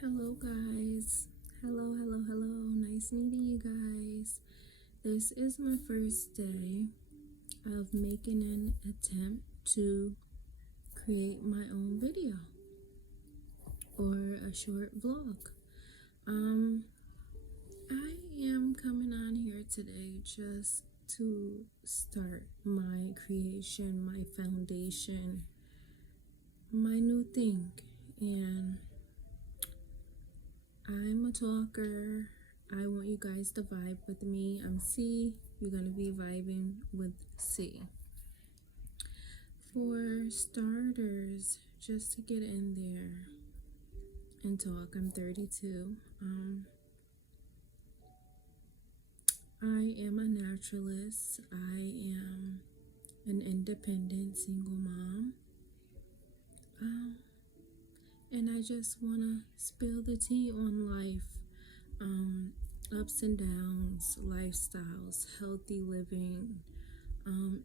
Hello, guys. Hello. Nice meeting you guys. This is my first day of making an attempt to create my own video or a short vlog. I am coming on here today just to start my creation, my foundation, my new thing. And I'm a talker. I want you guys to vibe with me. I'm C. You're going to be vibing with C. For starters, just to get in there and talk, I'm 32. I am a naturalist. I am an independent single mom. And I just want to spill the tea on life, ups and downs, lifestyles, healthy living,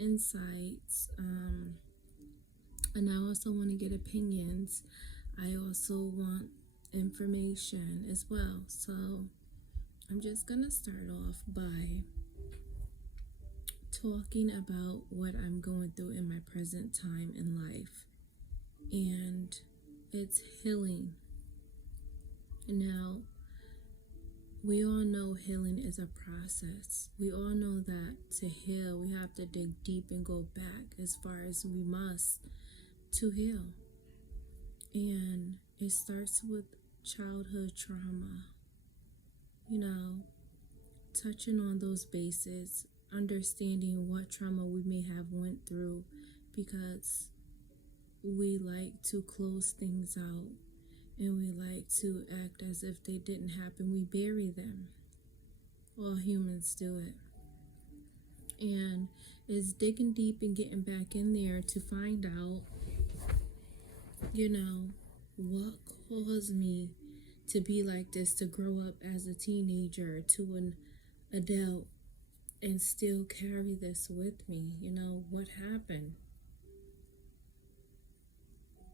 insights, and I also want to get opinions. I also want information as well. So I'm just going to start off by talking about what I'm going through in my present time in life. And it's healing. Now, we all know healing is a process. We all know that to heal, we have to dig deep and go back as far as we must to heal. And it starts with childhood trauma. Touching on those bases, understanding what trauma we may have went through, because we like to close things out and we like to act as if they didn't happen. We bury them. All humans do it. And it's digging deep and getting back in there to find out, what caused me to be like this, to grow up as a teenager to an adult and still carry this with me. What happened?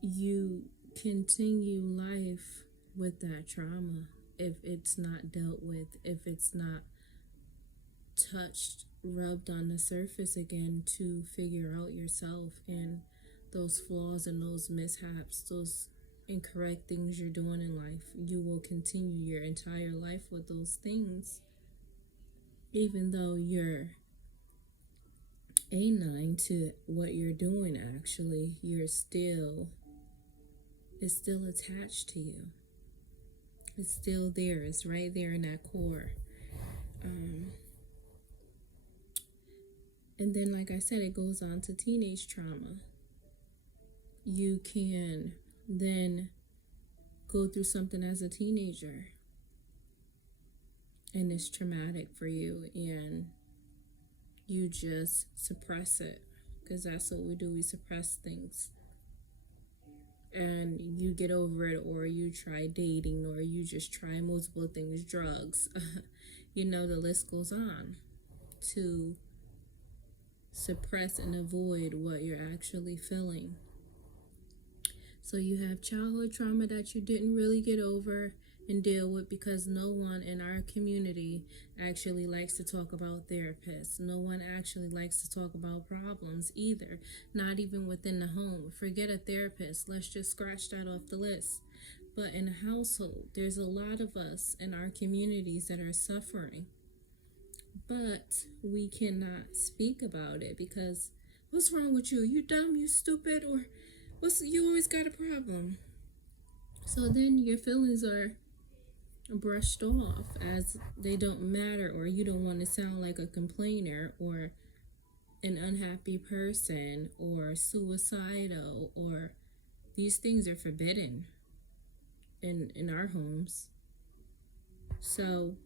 You continue life with that trauma if it's not dealt with, if it's not touched, rubbed on the surface again to figure out yourself and those flaws and those mishaps, those incorrect things you're doing in life. You will continue your entire life with those things, even though you're A9 to what you're doing. Actually, it's still attached to you. It's still there. It's right there in that core. And then, like I said, it goes on to teenage trauma. You can then go through something as a teenager, and it's traumatic for you, and you just suppress it, because that's what we do. We suppress things. And you get over it, or you try dating, or you just try multiple things, drugs. The list goes on to suppress and avoid what you're actually feeling. So you have childhood trauma that you didn't really get over and deal with, because no one in our community actually likes to talk about therapists. No one actually likes to talk about problems either, not even within the home. Forget a therapist. Let's just scratch that off the list. But in a household, there's a lot of us in our communities that are suffering, but we cannot speak about it because, what's wrong with you? You dumb, you stupid, or you always got a problem. So then your feelings are brushed off as they don't matter, or you don't want to sound like a complainer or an unhappy person or suicidal, or these things are forbidden in our homes. So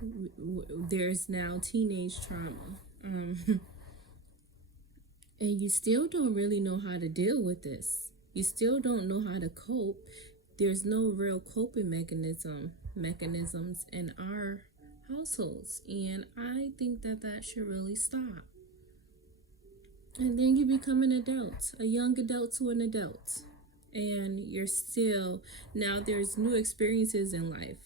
there's now teenage trauma, and you still don't really know how to deal with this. You still don't know how to cope. There's no real coping mechanisms in our households, and I think that should really stop. And then you become an adult, a young adult to an adult, and you're still, now there's new experiences in life.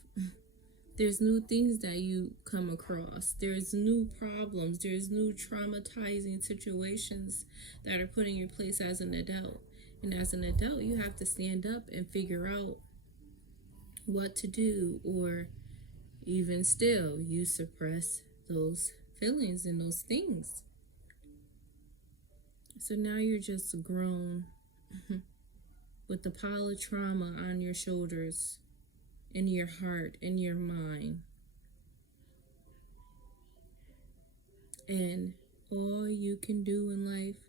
There's new things that you come across. There's new problems. There's new traumatizing situations that are put in your place as an adult. And as an adult, you have to stand up and figure out what to do, or even still, you suppress those feelings and those things. So now you're just grown with the pile of trauma on your shoulders, in your heart, in your mind. And all you can do in life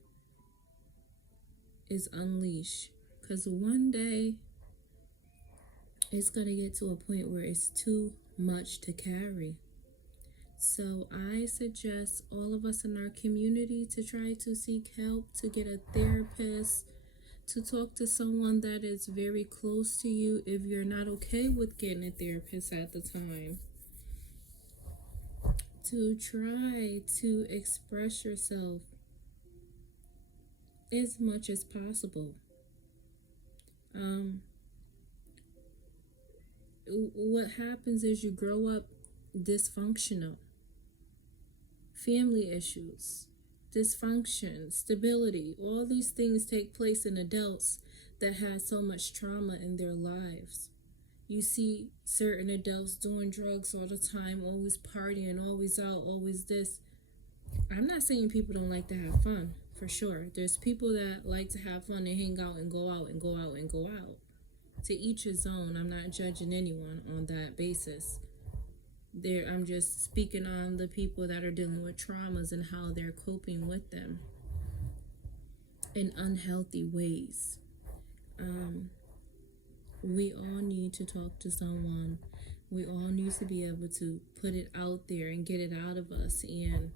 is unleash. Because one day, it's going to get to a point where it's too much to carry. So I suggest all of us in our community to try to seek help, to get a therapist, to talk to someone that is very close to you if you're not okay with getting a therapist at the time. To try to express yourself as much as possible. What happens is you grow up dysfunctional. Family issues, dysfunction, stability, all these things take place in adults that had so much trauma in their lives. You see certain adults doing drugs all the time, always partying, always out, always this. I'm not saying people don't like to have fun, for sure. There's people that like to have fun and hang out and go out and go out and go out. To each his own. I'm not judging anyone on that basis. I'm just speaking on the people that are dealing with traumas and how they're coping with them in unhealthy ways. We all need to talk to someone. We all need to be able to put it out there and get it out of us and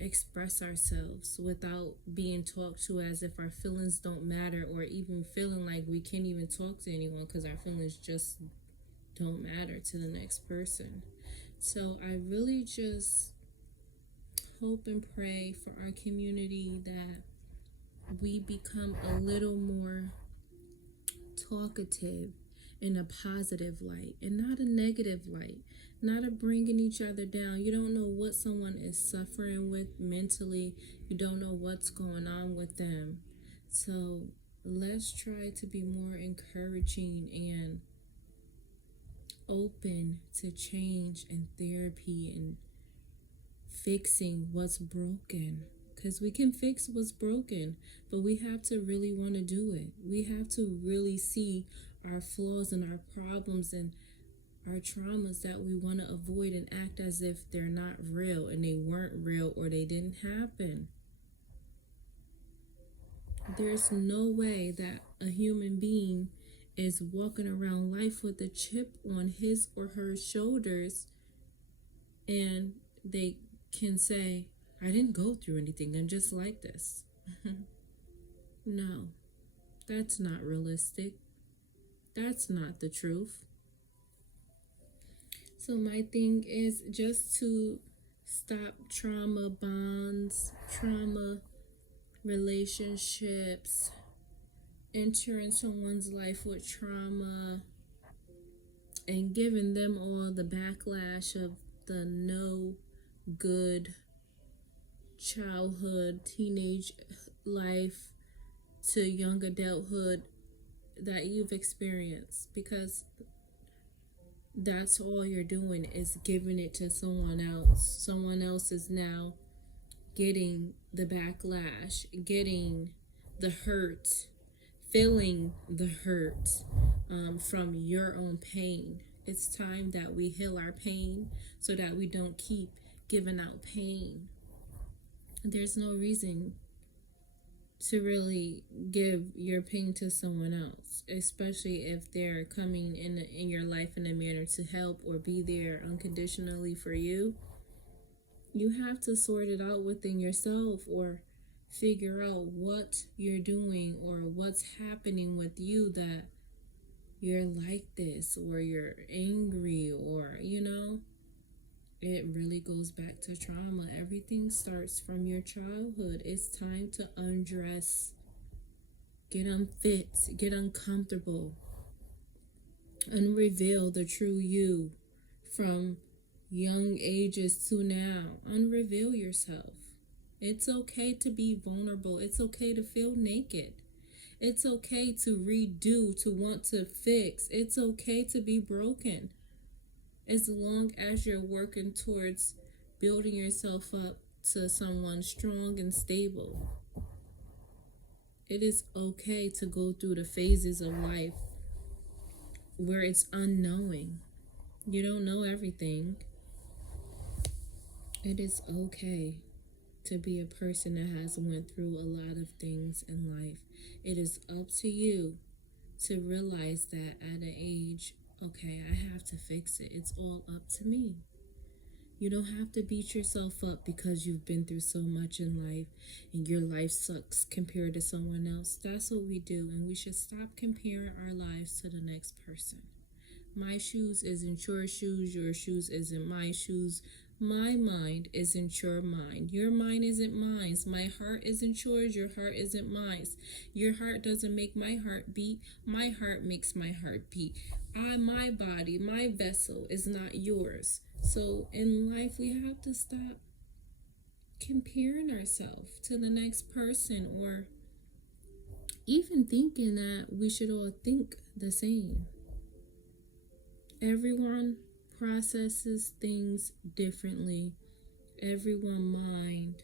express ourselves without being talked to as if our feelings don't matter, or even feeling like we can't even talk to anyone because our feelings just don't matter to the next person. So I really just hope and pray for our community that we become a little more talkative in a positive light and not a negative light, not a bringing each other down. You don't know what someone is suffering with mentally. You don't know what's going on with them. So let's try to be more encouraging and open to change and therapy and fixing what's broken, because we can fix what's broken, but we have to really want to do it. We have to really see our flaws and our problems and our traumas that we want to avoid and act as if they're not real and they weren't real or they didn't happen. There's no way that a human being is walking around life with a chip on his or her shoulders and they can say, I didn't go through anything, I'm just like this. No, that's not realistic. That's not the truth. So my thing is just to stop trauma bonds, trauma relationships, enter into someone's life with trauma and giving them all the backlash of the no good childhood, teenage life to young adulthood that you've experienced, because that's all you're doing is giving it to someone else. Someone else is now getting the backlash, getting the hurt, feeling the hurt from your own pain. It's time that we heal our pain so that we don't keep giving out pain. There's no reason to really give your pain to someone else, especially if they're coming in your life in a manner to help or be there unconditionally for you. You have to sort it out within yourself, or figure out what you're doing or what's happening with you that you're like this, or you're angry, or it really goes back to trauma. Everything starts from your childhood. It's time to undress get unfit, get uncomfortable, unreveal the true you from young ages to now. Unreveal yourself. It's okay to be vulnerable. It's okay to feel naked. It's okay to redo, to want to fix. It's okay to be broken. As long as you're working towards building yourself up to someone strong and stable. It is okay to go through the phases of life where it's unknowing. You don't know everything. It is okay to be a person that has went through a lot of things in life. It is up to you to realize that at an age, okay, I have to fix it. It's all up to me. You don't have to beat yourself up because you've been through so much in life and your life sucks compared to someone else. That's what we do, and we should stop comparing our lives to the next person. My shoes isn't your shoes isn't my shoes. My mind isn't your mind. Your mind isn't mine. My heart isn't yours. Your heart isn't mine. Your heart doesn't make my heart beat. My heart makes my heart beat. My body, my vessel is not yours. So in life, we have to stop comparing ourselves to the next person, or even thinking that we should all think the same. Everyone processes things differently. Everyone's mind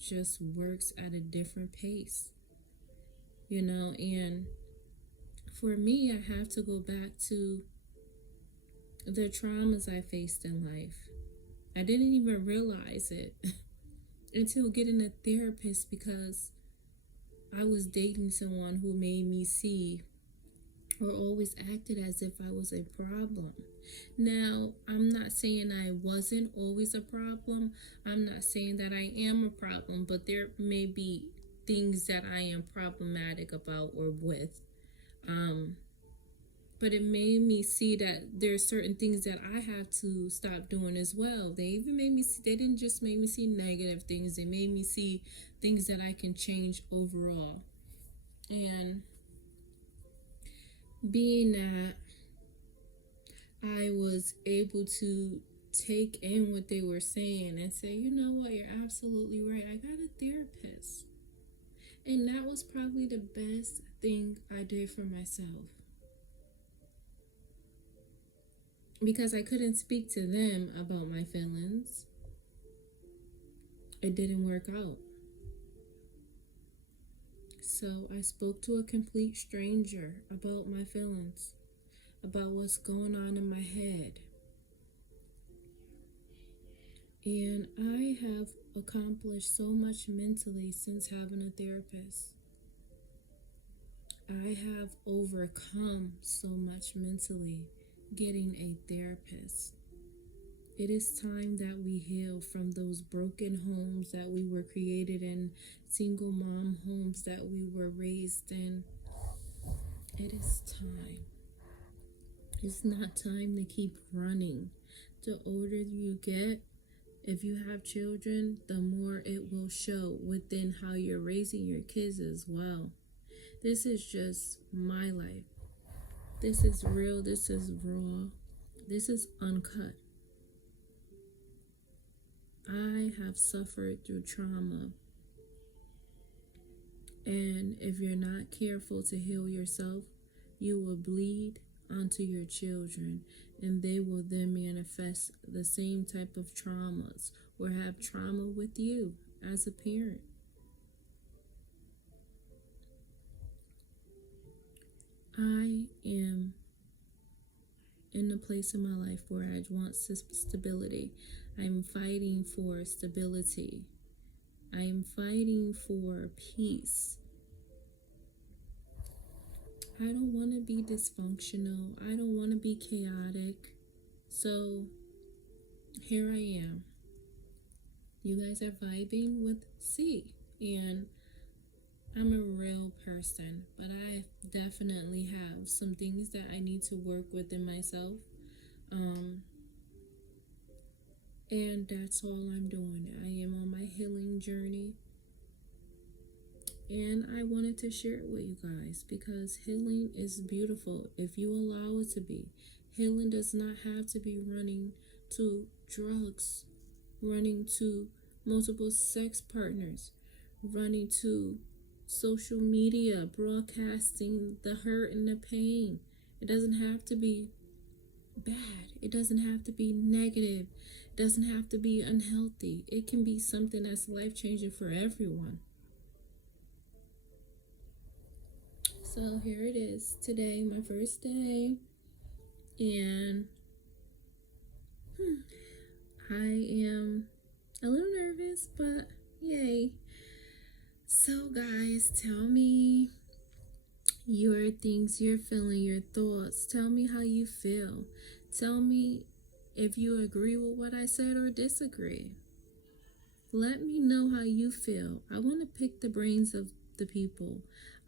just works at a different pace, and for me, I have to go back to the traumas I faced in life. I didn't even realize it until getting a therapist, because I was dating someone who made me see or always acted as if I was a problem. Now, I'm not saying I wasn't always a problem. I'm not saying that I am a problem, but there may be things that I am problematic about or with. But it made me see that there are certain things that I have to stop doing as well. They even made me see, they didn't just make me see negative things, they made me see things that I can change overall. And being that I was able to take in what they were saying and say, you know what, you're absolutely right. I got a therapist. And that was probably the best thing I did for myself. Because I couldn't speak to them about my feelings. It didn't work out. So I spoke to a complete stranger about my feelings, about what's going on in my head. And I have accomplished so much mentally since having a therapist. I have overcome so much mentally getting a therapist. It is time that we heal from those broken homes that we were created in, single mom homes that we were raised in. It is time. It's not time to keep running. The older you get, if you have children, the more it will show within how you're raising your kids as well. This is just my life. This is real. This is raw. This is uncut. I have suffered through trauma. And if you're not careful to heal yourself, you will bleed onto your children, and they will then manifest the same type of traumas or have trauma with you as a parent. I am in a place in my life where I want stability. I'm fighting for stability. I am fighting for peace. I don't want to be dysfunctional. I don't want to be chaotic. So here I am. You guys are vibing with C. And I'm a real person, but I definitely have some things that I need to work within myself. And that's all I'm doing. I am on my healing journey. And I wanted to share it with you guys because healing is beautiful if you allow it to be. Healing does not have to be running to drugs, running to multiple sex partners, running to social media, broadcasting the hurt and the pain. It doesn't have to be bad. It doesn't have to be negative. It doesn't have to be unhealthy. It can be something that's life-changing for everyone. So here it is today, my first day, and I am a little nervous, but yay. So guys, tell me your things you're feeling, your thoughts. Tell me how you feel. Tell me if you agree with what I said or disagree. Let me know how you feel. I want to pick the brains of the people.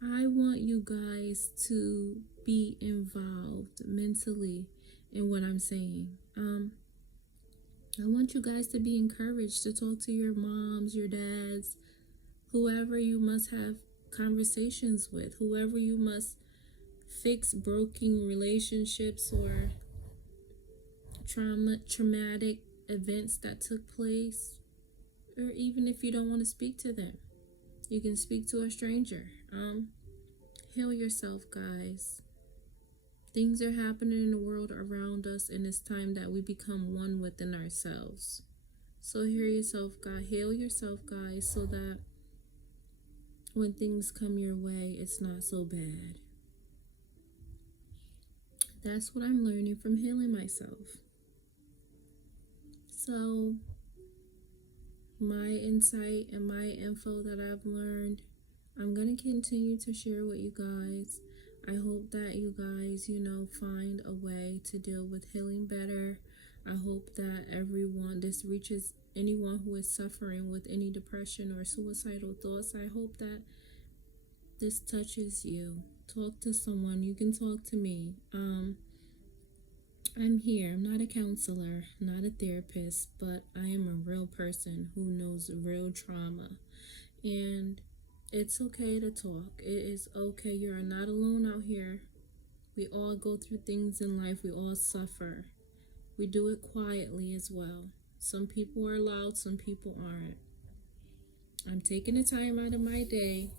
I want you guys to be involved mentally in what I'm saying. I want you guys to be encouraged to talk to your moms, your dads, whoever you must have conversations with, whoever you must fix broken relationships or traumatic events that took place, or even if you don't want to speak to them, you can speak to a stranger. Heal yourself, guys. Things are happening in the world around us, and it's time that we become one within ourselves. So heal yourself, God. Heal yourself, guys, so that when things come your way, it's not so bad. That's what I'm learning from healing myself. So my insight and my info that I've learned, I'm going to continue to share with you guys. I hope that you guys, find a way to deal with healing better. I hope that this reaches anyone who is suffering with any depression or suicidal thoughts. I hope that this touches you. Talk to someone. You can talk to me. I'm here. I'm not a counselor, not a therapist, but I am a real person who knows real trauma. And it's okay to talk. It is okay. You're not alone out here. We all go through things in life. We all suffer. We do it quietly as well. Some people are loud, some people aren't. I'm taking the time out of my day,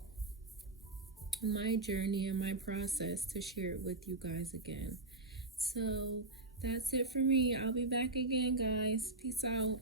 my journey, and my process to share it with you guys again. So that's it for me. I'll be back again, guys. Peace out.